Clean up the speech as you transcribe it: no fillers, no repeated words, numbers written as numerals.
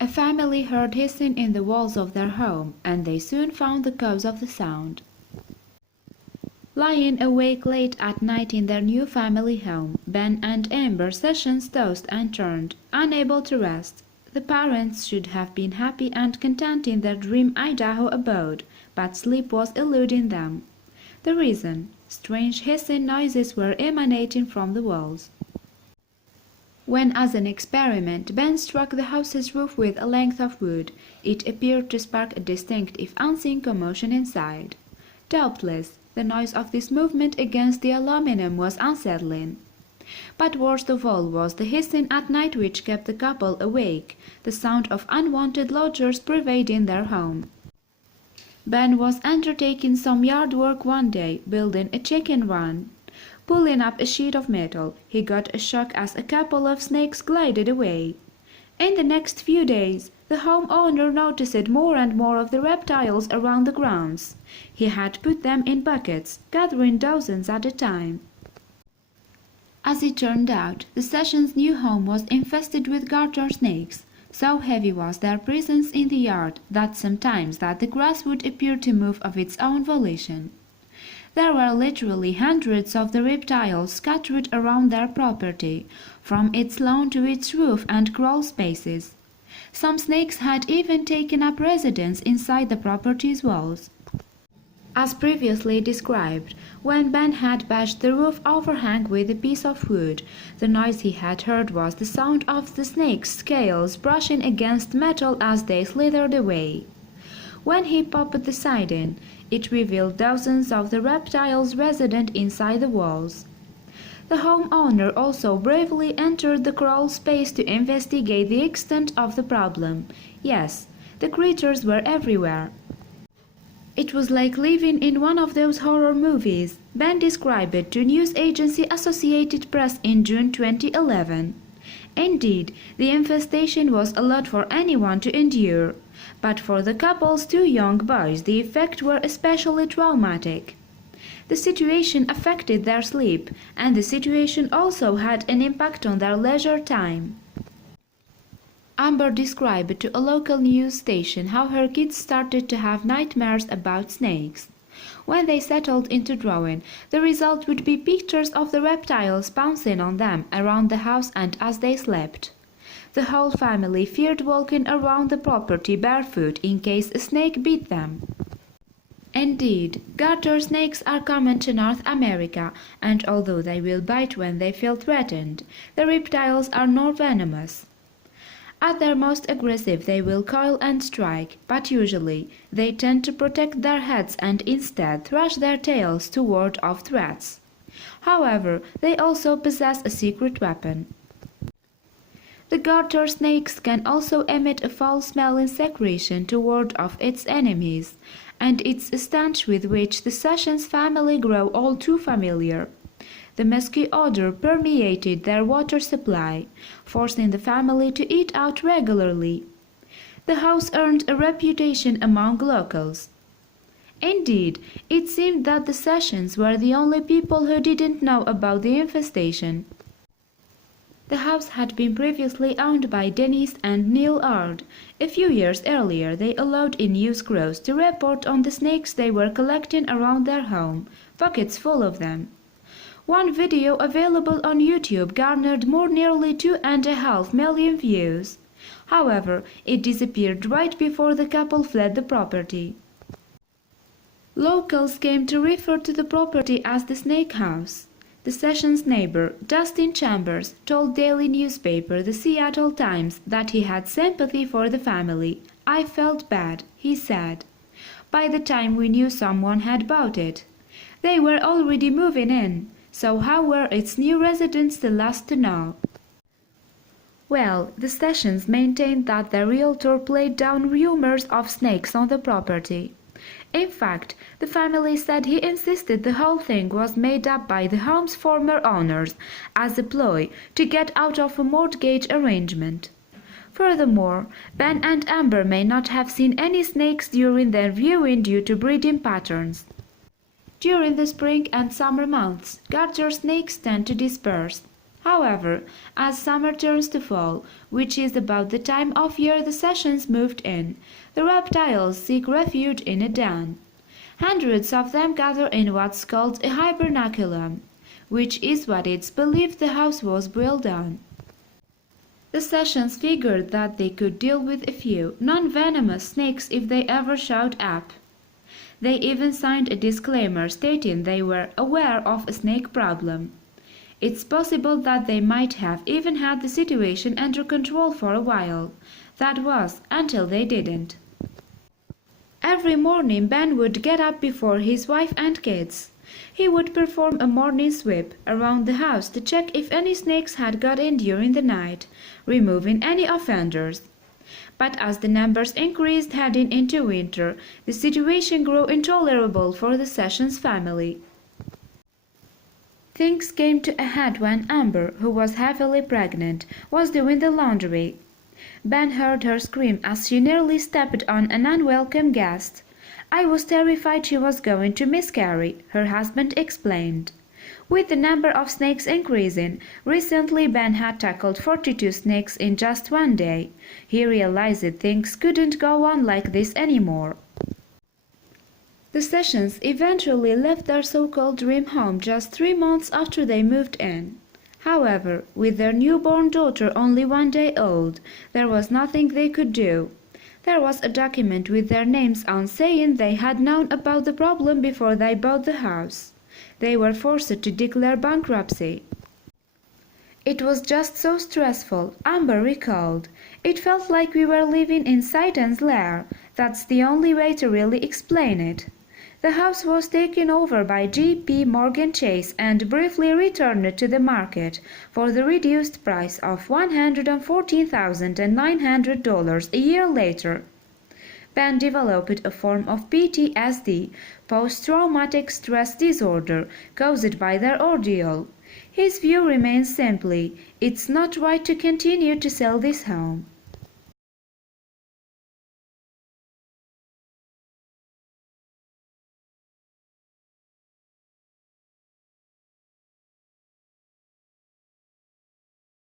A family heard hissing in the walls of their home, and they soon found the cause of the sound. Lying awake late at night in their new family home, Ben and Amber Sessions tossed and turned, unable to rest. The parents should have been happy and content in their dream Idaho abode, but sleep was eluding them. The reason: strange hissing noises were emanating from the walls. When, as an experiment, Ben struck the house's roof with a length of wood, it appeared to spark a distinct if unseen commotion inside. Doubtless, the noise of this movement against the aluminum was unsettling. But worst of all was the hissing at night which kept the couple awake, the sound of unwanted lodgers pervading their home. Ben was undertaking some yard work one day, building a chicken run. Pulling up a sheet of metal, he got a shock as a couple of snakes glided away. In the next few days, the homeowner noticed more and more of the reptiles around the grounds. He had put them in buckets, gathering dozens at a time. As it turned out, the Sessions' new home was infested with garter snakes. So heavy was their presence in the yard that sometimes the grass would appear to move of its own volition. There were literally hundreds of the reptiles scattered around their property, from its lawn to its roof and crawl spaces. Some snakes had even taken up residence inside the property's walls. As previously described, when Ben had bashed the roof overhang with a piece of wood, the noise he had heard was the sound of the snakes' scales brushing against metal as they slithered away. When he popped the siding, it revealed dozens of the reptiles resident inside the walls. The homeowner also bravely entered the crawl space to investigate the extent of the problem. Yes, the creatures were everywhere. It was like living in one of those horror movies. Ben described it to news agency Associated Press in June 2011. Indeed, the infestation was a lot for anyone to endure, but for the couple's two young boys the effects were especially traumatic. The situation affected their sleep, and the situation also had an impact on their leisure time. Amber described to a local news station how her kids started to have nightmares about snakes. When they settled into drawing, the result would be pictures of the reptiles pouncing on them around the house and as they slept. The whole family feared walking around the property barefoot in case a snake bit them. Indeed, garter snakes are common to North America, and although they will bite when they feel threatened, the reptiles are not venomous. At their most aggressive they will coil and strike, but usually they tend to protect their heads and instead thrash their tails to ward off threats. However, they also possess a secret weapon. The garter snakes can also emit a foul-smelling secretion to ward off its enemies, and it's a stench with which the Sessions family grow all too familiar. The musky odor permeated their water supply, forcing the family to eat out regularly. The house earned a reputation among locals. Indeed, it seemed that the Sessions were the only people who didn't know about the infestation. The house had been previously owned by Denise and Neil Ard. A few years earlier they allowed in news crews to report on the snakes they were collecting around their home, buckets full of them. One video available on YouTube garnered nearly 2.5 million views. However, it disappeared right before the couple fled the property. Locals came to refer to the property as the Snake House. The Sessions' neighbor, Dustin Chambers, told daily newspaper The Seattle Times that he had sympathy for the family. "I felt bad," he said. "By the time we knew someone had bought it, they were already moving in. So how were its new residents the last to know?" Well, the Sessions maintained that the realtor played down rumors of snakes on the property. In fact, the family said he insisted the whole thing was made up by the home's former owners as a ploy to get out of a mortgage arrangement. Furthermore, Ben and Amber may not have seen any snakes during their viewing due to breeding patterns. During the spring and summer months, garter snakes tend to disperse. However, as summer turns to fall, which is about the time of year the Sessions moved in, the reptiles seek refuge in a den. Hundreds of them gather in what's called a hibernaculum, which is what it's believed the house was built on. The Sessions figured that they could deal with a few non-venomous snakes if they ever showed up. They even signed a disclaimer stating they were aware of a snake problem. It's possible that they might have even had the situation under control for a while. That was, until they didn't. Every morning Ben would get up before his wife and kids. He would perform a morning sweep around the house to check if any snakes had got in during the night, removing any offenders. But as the numbers increased heading into winter, the situation grew intolerable for the Sessions family. Things came to a head when Amber, who was heavily pregnant, was doing the laundry. Ben heard her scream as she nearly stepped on an unwelcome guest. "I was terrified she was going to miscarry," her husband explained. With the number of snakes increasing, recently Ben had tackled 42 snakes in just one day. He realized things couldn't go on like this anymore. The Sessions eventually left their so-called dream home just 3 months after they moved in. However, with their newborn daughter only 1 day old, there was nothing they could do. There was a document with their names on saying they had known about the problem before they bought the house. They were forced to declare bankruptcy. "It was just so stressful," Amber recalled. "It felt like we were living in Satan's lair. That's the only way to really explain it." The house was taken over by J.P. Morgan Chase and briefly returned to the market for the reduced price of $114,900 a year later. Ben developed a form of PTSD, post-traumatic stress disorder, caused by their ordeal. His view remains simply, it's not right to continue to sell this home.